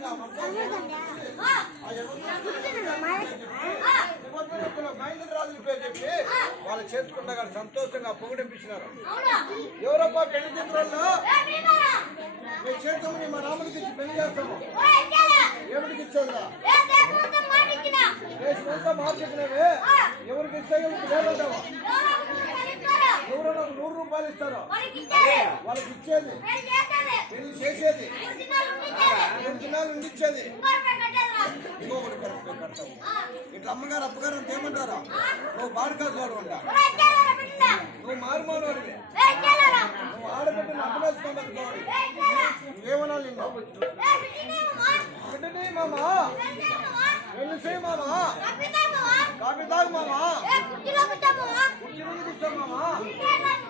చెప్పి వాళ్ళ చేతుకుంటా గారు సంతోషంగా పొగడింపించినారు ఎవరో పెళ్లి చిత్రాలు మీ చేతులు మా రాముడికి ఇచ్చి పెళ్లి చేస్తాము ఎవరికి ఇచ్చారు మాట్లాడినవి ఎవరికి ఇచ్చా ఎవరికి లేదంటావా రూపాయలు ఇస్తారు వాళ్ళకి ఇచ్చేది పెళ్లి చేసేది రెండు ఇచ్చేది ఇంకొకటి ఇట్లా అమ్మగారు అప్పగారు అంటే ఏమంటారు నువ్వు బాడుకాలు చూడమంట నువ్వు మారు మారు నువ్వు ఆడబెట్టిన అప్పుడు ఏమన్నా నిన్ను మామ పెళ్లి చేయి మామా కాపీ తాగు మామ కుర్చీలో కూర్చో మామ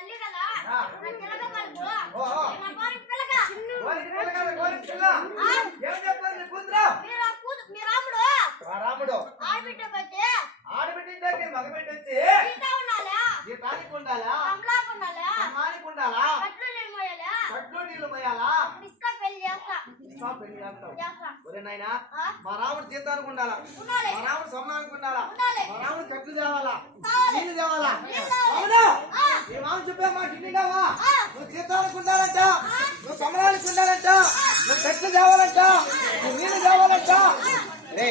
ஆடுபிட்டு மகமிட்டு மாறிக்கொண்டாலா கட்லூர் மயாலா கட்லூர் மயாலா ఇస్తా పెళ్లి అంటే నాయన మా రాముడు జీతం అనుకుండాలా మా రాముడు సమ్మ అనుకుండాలా మా రాముడు కట్లు తేవాలా నీళ్లు తేవాలా అవునా ఏ మామూలు చెప్పావు మా కిండిగావా నువ్వు జీతం అనుకుండాలంట నువ్వు సమరాలు అనుకుండాలంట నువ్వు కట్లు తేవాలంట నువ్వు నీళ్లు తేవాలంట రే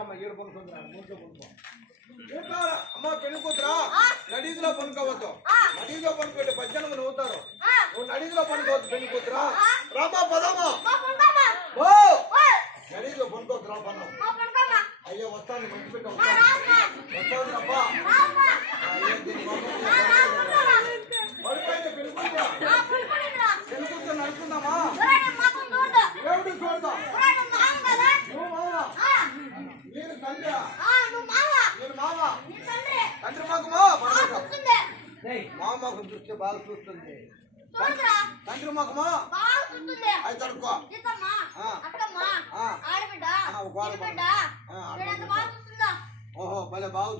అమ్మ పెళ్లి కూతురా నడీదిలో పనుకోవద్దు నడీదిలో పనుకోండి పద్దెనిమిది అవుతారు నడీదిలో పనుకోవద్దు పెళ్లి కూతురా రామా పదమ్మా ఓ నడీదిలో పనుకోవద్దురా పన్న అయ్యో వస్తాను మంచి పెట్టి వస్తాను వస్తాను అబ్బా ముఖం చూస్తే బాగా చూస్తుంది తండ్రి ముఖమో అది తడుక్కో ఓహో భలే బాగా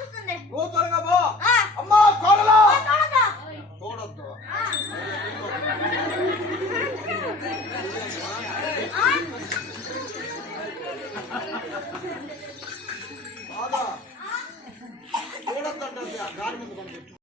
చూస్తుంది నువ్వు త్వరగా బో అమ్మా చూడద్దు